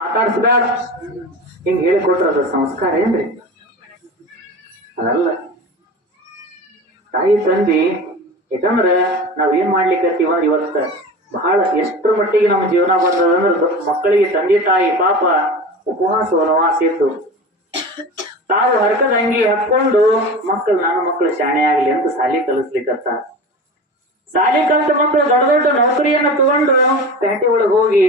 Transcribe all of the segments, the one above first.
ಮಾತಾಡ್ಸ್ಬೇಡ ಹಿಂಗ್ ಹೇಳಿಕೊಟ್ರ ಅದ ಸಂಸ್ಕಾರ ಏನ್ರಿ? ಅದಲ್ಲ. ತಾಯಿ ತಂದಿ ಯಾಕಂದ್ರ ನಾವ್ ಏನ್ ಮಾಡ್ಲಿಕ್ಕತ್ತೀವ ಇವತ್ತ ಬಹಳ ಎಷ್ಟರ ಮಟ್ಟಿಗೆ ನಮ್ಮ ಜೀವನ ಬಂದದಂದ್ರ ಮಕ್ಕಳಿಗೆ ತಂದೆ ತಾಯಿ ಪಾಪ ಉಪವಾಸ ವನವಾಸ ಇದ್ದು ತಾವು ಹರಕದ ಅಂಗಿ ಹಾಕೊಂಡು ಮಕ್ಕಳು ನಾನು ಮಕ್ಕಳು ಶಾಣೆ ಆಗ್ಲಿ ಅಂತ ಸಾಲಿ ಕಲಿಸ್ಲಿಕ್ಕತ್ತ. ಸಾಲಿ ಕಲ್ತ ಮಕ್ಕಳು ದೊಡ್ಡ ದೊಡ್ಡ ನೌಕರಿಯನ್ನ ತಗೊಂಡು ಪೇಟೆ ಒಳಗೆ ಹೋಗಿ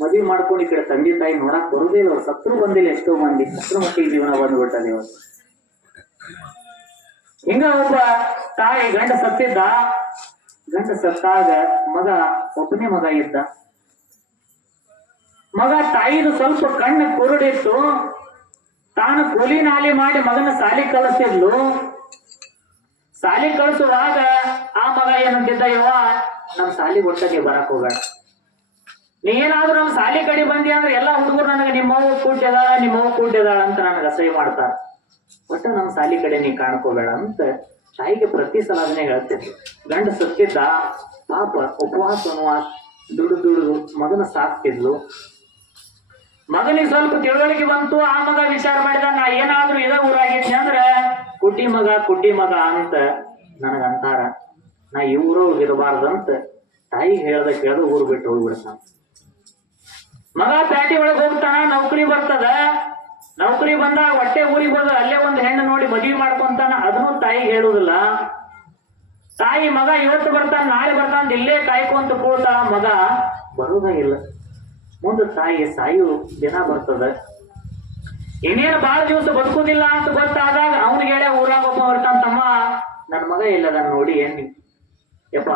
ಮದುವೆ ಮಾಡ್ಕೊಂಡು ಈ ಕಡೆ ತಂದೆ ತಾಯಿ ನೋಡಕ್ ಬರುದಿಲ್ಲ. ಅವ್ರು ಸತ್ರು ಬಂದಿಲ್ಲ. ಎಷ್ಟೋ ಮಂದಿ ಸತ್ರ ಮಟ್ಟಿಗೆ ಜೀವನ ಬಂದ್ಬಿಟ್ಟದ ಇವತ್ತು. ಹಿಂಗ ಒಬ್ಬ ತಾಯಿ ಗಂಡ ಸತ್ತಿದ್ದ. ಗಂಡ ಸತ್ತಾಗ ಮಗ ಒಬ್ಬನೇ ಮಗ ಇದ್ದ. ಮಗ ತಾಯಿದು ಸ್ವಲ್ಪ ಕಣ್ಣು ಕುರುಡಿತ್ತು. ತಾನು ಕೂಲಿ ನಾಲಿ ಮಾಡಿ ಮಗನ ಸಾಲಿ ಕಳಿಸ್ತಿದ್ಲು. ಸಾಲಿ ಕಳಿಸುವಾಗ ಆ ಮಗ ಏನಂತಿದ್ದ, ಯವ್ವ ನಮ್ ಸಾಲಿ ಒಟ್ಟ ನೀ ಬರಕ್ ಹೋಗ್ಬೇಡ. ನೀ ಏನಾದ್ರು ನಮ್ ಸಾಲಿ ಕಡೆ ಬಂದಿ ಅಂದ್ರೆ ಎಲ್ಲಾ ಹುಡುಗರು ನನಗೆ ನಿಮ್ಮವ್ವ ಕೂಡ್ಯದಾಳ ಅಂತ ನನಗೆ ಅಸಹ್ಯ ಮಾಡ್ತಾರ. ಒಟ್ಟ ನಮ್ ಸಾಲಿ ಕಡೆ ನೀ ಕಾಣ್ಕೋಬೇಡ ಅಂತ ತಾಯಿಗೆ ಪ್ರತಿ ಸಲ ಅದನ್ನೇ ಹೇಳ್ತಿದ್ವಿ. ಗಂಡ ಸತ್ತಿದ್ದ. ಪಾಪ ಉಪವಾಸ ದುಡಿದು ಮಗನ ಸಾಕ್ತಿದ್ಲು. ಮಗನಿಗೆ ಸ್ವಲ್ಪ ತಿಳುವಳಿಕೆ ಬಂತು. ಆ ಮಗ ವಿಚಾರ ಮಾಡಿದ, ನಾ ಏನಾದ್ರೂ ಇದ ಊರಾಗಿದ್ನಿ ಅಂದ್ರ ಕುಡ್ಡಿ ಮಗ ಅಂತ ನನಗಂತಾರ. ನಾ ಈ ಊರೋಗ ಇರಬಾರ್ದಂತ ತಾಯಿಗೆ ಕೇಳ್ದ ಊರು ಬಿಟ್ಟು ಹೋಗ್ಬಿಡ್ತಾನ. ಮಗ ಪ್ಯಾಟಿ ಒಳಗೆ ಹೋಗ್ತಾನ. ನೌಕರಿ ಬರ್ತದ. ನೌಕರಿ ಬಂದಾಗ ಹೊಟ್ಟೆ ಊರಿಗೆ ಹೋದ ಅಲ್ಲೇ ಒಂದು ಹೆಣ್ಣು ನೋಡಿ ಮದುವೆ ಮಾಡ್ಕೊಂತಾನ. ಅದನ್ನು ತಾಯಿಗೆ ಹೇಳುದಿಲ್ಲ. ತಾಯಿ ಮಗ ಇವತ್ತು ಬರ್ತಾನ ನಾಳೆ ಬರ್ತಾನ ಇಲ್ಲೇ ಕಾಯ್ಕೊಂತ ಕೂಡ್ತಾಳ. ಮಗ ಬರುವುದೇ ಇಲ್ಲ. ಮುಂದೆ ತಾಯಿಗೆ ಸಾಯು ದಿನ ಬರ್ತದ. ಇನ್ನೇನು ಬಾಳ ದಿವಸ ಬದುಕುದಿಲ್ಲ ಅಂತ ಗೊತ್ತಾದಾಗ ಅವನಿಗೆ ಹೇಳ ಊರಾಗ ಒಬ್ಬ ಬರ್ತಾನ, ತಮ್ಮ ನನ್ ಮಗ ಇಲ್ಲದ ನೋಡಿ ಎಣ್ಣಿ ಯಪ್ಪ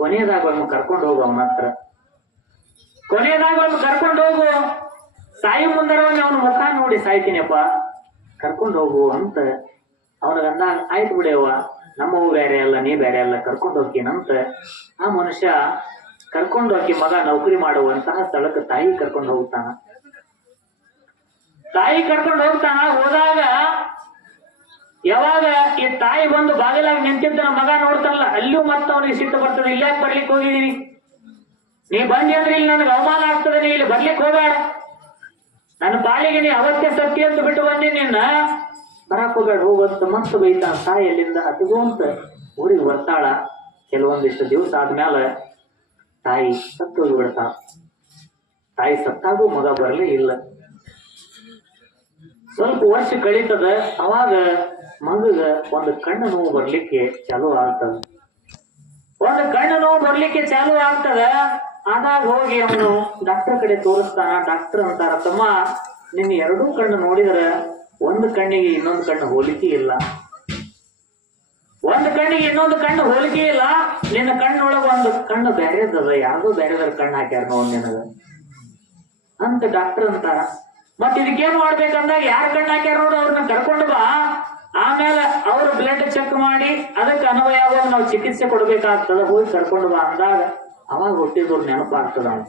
ಕೊನೆಯದಾಗ ಒಮ್ಮೆ ಕರ್ಕೊಂಡು ಹೋಗು ಅವನ ಹತ್ರ. ಕೊನೆಯದಾಗ ಒಮ್ಮೆ ಕರ್ಕೊಂಡು ಹೋಗು. ಸಾಯಿ ಮುಂದರ ಅವನ ಮುಖ ನೋಡಿ ಸಾಯ್ತೀನಿಯಪ್ಪ, ಕರ್ಕೊಂಡು ಹೋಗು ಅಂತ ಅವನಿಗಂದ. ಆಯ್ತು ಬಿಡವ್ವ, ನಮ್ಮವು ಬೇರೆ ಅಲ್ಲ ನೀ ಬೇರೆ ಅಲ್ಲ, ಕರ್ಕೊಂಡು ಹೋಗ್ತೀನಂತ ಆ ಮನುಷ್ಯ ಕರ್ಕೊಂಡು ಹೋಗಿ ಮಗ ನೌಕರಿ ಮಾಡುವಂತಹ ಸ್ಥಳಕ್ಕೆ ತಾಯಿ ಕರ್ಕೊಂಡು ಹೋಗ್ತಾನ. ತಾಯಿ ಕರ್ಕೊಂಡು ಹೋಗ್ತಾನ. ಹೋದಾಗ ಯಾವಾಗ ಈ ತಾಯಿ ಬಂದು ಬಾಗಿಲಾಗಿ ನಿಂತಿದ್ದ ಮಗ ನೋಡ್ತಾನಲ್ಲ, ಅಲ್ಲಿಯೂ ಮತ್ತ ಅವನಿಗೆ ಸಿಟ್ಟು ಬರ್ತದೆ. ಇಲ್ಲಾಕ್ ಬರ್ಲಿಕ್ಕೆ ಹೋಗಿದೀನಿ, ನೀ ಬಂದಿ ಅಂದ್ರೆ ಇಲ್ಲಿ ನನಗೆ ಅವಮಾನ ಆಗ್ತದೆ, ನೀ ಇಲ್ಲಿ ಬರ್ಲಿಕ್ಕೆ ಹೋಗಬೇಡ, ನನ್ನ ಪಾಲಿಗೆ ನೀ ಅವತ್ತೇ ಸತ್ಯ ಅಂತ ಬಿಟ್ಟು ಬಂದಿ, ನಿನ್ನ ಬರಾಕ್ ಹೋಗ್ಬೇಡ ಹೋಗಂತ ಮತ್ತೆ ಬೈತಾನ. ತಾಯಿ ಅಲ್ಲಿಂದ ಅತಿಗೂ ಅಂತ ಊರಿಗೆ ಬರ್ತಾಳ. ಕೆಲವೊಂದಿಷ್ಟು ದಿವಸ ಆದ್ಮೇಲೆ ತಾಯಿ ಸತ್ತು ಹೋಗ್ಬಿಡ್ತಾಳ. ತಾಯಿ ಸತ್ತಾಗೂ ಮಗ ಬರಲೇ ಇಲ್ಲ. ಸ್ವಲ್ಪ ವರ್ಷ ಕಳೀತದ. ಅವಾಗ ಮಗಗ ಒಂದು ಕಣ್ಣು ನೋವು ಬರ್ಲಿಕ್ಕೆ ಚಾಲು ಆಗ್ತದ. ಆದಾಗ ಹೋಗಿ ಅವನು ಡಾಕ್ಟರ್ ಕಡೆ ತೋರಿಸ್ತಾನ. ಡಾಕ್ಟರ್ ಅಂತಾರ, ತಮ್ಮ ನಿನ್ನ ಎರಡೂ ಕಣ್ಣು ನೋಡಿದ್ರ ಒಂದು ಕಣ್ಣಿಗೆ ಇನ್ನೊಂದು ಕಣ್ಣು ಹೋಲಿಕೆ ಇಲ್ಲ. ಒಂದು ಕಣ್ಣಿಗೆ ಇನ್ನೊಂದು ಕಣ್ಣು ಹೋಲಿಕೆ ಇಲ್ಲ. ನಿನ್ನ ಕಣ್ಣೊಳಗ ಒಂದು ಕಣ್ಣು ಬೇರೆದದ, ಯಾರ್ದೋ ಬೇರೆದರ ಕಣ್ಣು ಹಾಕ್ಯಾರ ನೋಡ್ ನಿನಗ ಅಂತ ಡಾಕ್ಟರ್ ಅಂತಾರ. ಮತ್ ಇದಕ್ಕೇನ್ ಮಾಡ್ಬೇಕಂದಾಗ ಯಾರ ಕಣ್ಣು ಹಾಕ್ಯಾರ ನೋಡು ಅವ್ರನ್ನ ಕರ್ಕೊಂಡು ಬಾ. ಆಮೇಲೆ ಅವ್ರು ಬ್ಲಡ್ ಚೆಕ್ ಮಾಡಿ ಅದಕ್ಕೆ ಅನ್ವಯ ಆಗುವಾಗ ನಾವು ಚಿಕಿತ್ಸೆ ಕೊಡ್ಬೇಕಾಗ್ತದ, ಹೋಗಿ ಕರ್ಕೊಂಡು ಬಾ ಅಂದಾಗ ಅವಾಗ ಹುಟ್ಟಿದವ್ರು ನೆನಪಾಗ್ತದ. ಅವ್ನು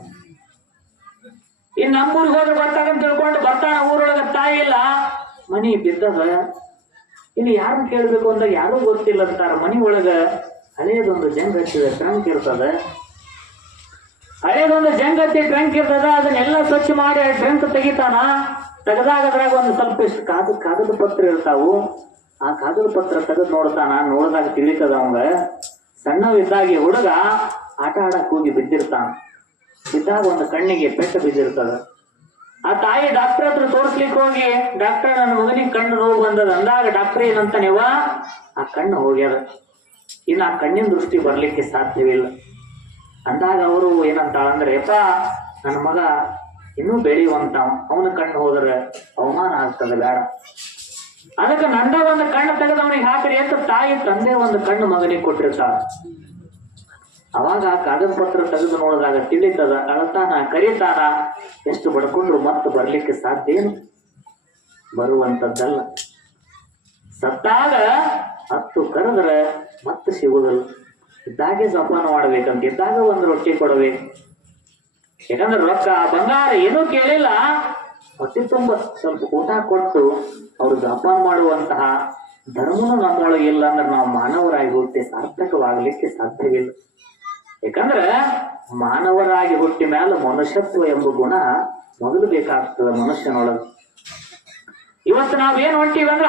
ಇನ್ ನಮ್ಮೂರಿಗೆ ಹೋದ್ರೆ ಬರ್ತಾಗಂತ ತಿಳ್ಕೊಂಡು ಬರ್ತಾನ. ಊರೊಳಗ ತಾಯಿ ಇಲ್ಲ, ಮನಿ ಬಿದ್ದದ. ಇನ್ನು ಯಾರನ್ನ ಕೇಳ್ಬೇಕು ಅಂದಾಗ ಯಾರೂ ಗೊತ್ತಿಲ್ಲ ಅಂತಾರ. ಮನಿ ಒಳಗ ಹಳೆಯದೊಂದು ಜಂಗ್ ಹಚ್ಚಿದ ಟ್ರಂಕ್ ಇರ್ತದ. ಹಳೆಯದೊಂದು ಜಂಗ್ ಹಚ್ಚಿ ಟ್ರಂಕ್ ಇರ್ತದ. ಅದನ್ನೆಲ್ಲ ಸ್ವಚ್ಛ ಮಾಡಿ ಟ್ರಂಕ್ ತೆಗಿತಾನ. ತೆಗೆದಾಗ ಅದ್ರಾಗ ಒಂದು ಸ್ವಲ್ಪ ಇಷ್ಟು ಕಾಗದ ಪತ್ರ ಇರ್ತಾವು. ಆ ಕಾಗದ ಪತ್ರ ತೆಗೆದು ನೋಡ್ತಾನ. ನೋಡಿದಾಗ ತಿಳಿತದ ಅವಂಗ ಸಣ್ಣವಿದ್ದಾಗಿ ಹುಡುಗ ಆಟ ಆಡಕ್ ಹೋಗಿ ಬಿದ್ದಿರ್ತಾನ. ಬಿದ್ದಾಗ ಒಂದು ಕಣ್ಣಿಗೆ ಪೆಟ್ಟು ಬಿದ್ದಿರ್ತದ. ಆ ತಾಯಿ ಡಾಕ್ಟರ್ ಹತ್ರ ತೋರಿಸ್ಲಿಕ್ಕೆ ಹೋಗಿ, ಡಾಕ್ಟರ್ ನನ್ನ ಮಗನಿಗೆ ಕಣ್ಣು ನೋವು ಬಂದದ ಅಂದಾಗ ಡಾಕ್ಟರ್ ಏನಂತಾನೆವ, ಆ ಕಣ್ಣು ಹೋಗ್ಯದ, ಇನ್ನು ಆ ಕಣ್ಣಿನ ದೃಷ್ಟಿ ಬರ್ಲಿಕ್ಕೆ ಸಾಧ್ಯವಿಲ್ಲ ಅಂದಾಗ ಅವರು ಏನಂತಾಳಂದ್ರೆ, ಯಪ್ಪ ನನ್ನ ಮಗ ಇನ್ನೂ ಬೆಳೆಯುವಂತ, ಅವನ ಕಣ್ಣು ಹೋದ್ರೆ ಅವಮಾನ ಆಗ್ತದೆ, ಬೇಡ, ಅದಕ್ಕೆ ನಂದ ಒಂದು ಕಣ್ಣು ತೆಗೆದು ಅವನಿಗೆ ಹಾಕ್ರಿ ಅಂತ ತಾಯಿ ತಂದೆ ಒಂದು ಕಣ್ಣು ಮಗನಿಗೆ ಕೊಟ್ಟಿರ್ತಾಳ. ಅವಾಗ ಕಾಗದ ಪತ್ರ ತೆಗೆದು ನೋಡಿದಾಗ ತಿಳಿತದ. ಅಳತಾನ, ಕರೀತಾನ. ಎಷ್ಟು ಬಡ್ಕೊಂಡ್ರು ಮತ್ತೆ ಬರ್ಲಿಕ್ಕೆ ಸಾಧ್ಯ ಏನು? ಬರುವಂತದ್ದಲ್ಲ. ಸತ್ತಾಗ 10 ಕರೆದ್ರೆ ಮತ್ತೆ ಸಿಗುದಿಲ್ಲ. ಇದ್ದಾಗೆ ಜಪಾನ ಮಾಡ್ಬೇಕಂತ, ಇದ್ದಾಗ ಒಂದು ರೊಟ್ಟಿ ಕೊಡಬೇಕು. ಯಾಕಂದ್ರೆ ರೊಕ್ಕ ಬಂಗಾರ ಏನೂ ಕೇಳಿಲ್ಲ. ಹೊಟ್ಟೆ ತುಂಬ ಸ್ವಲ್ಪ ಊಟ ಕೊಟ್ಟು ಅವ್ರು ಜಪಾನ ಮಾಡುವಂತಹ ಧರ್ಮನೂ ನಮ್ಮೊಳಗಿಲ್ಲ ಅಂದ್ರೆ ನಾವು ಮಾನವರಾಗಿ ಹುಟ್ಟಿ ಸಾರ್ಥಕವಾಗಲಿಕ್ಕೆ ಸಾಧ್ಯವಿಲ್ಲ. ಯಾಕಂದ್ರೆ ಮಾನವರಾಗಿ ಹುಟ್ಟಿ ಮೇಲೆ ಮನುಷ್ಯತ್ವ ಎಂಬ ಗುಣ ಮೊದಲು ಬೇಕಾಗ್ತದ ಮನುಷ್ಯನೊಳಗ. ಇವತ್ತು ನಾವೇನ್ ಹೊಂಟಿವಿ ಅಂದ್ರೆ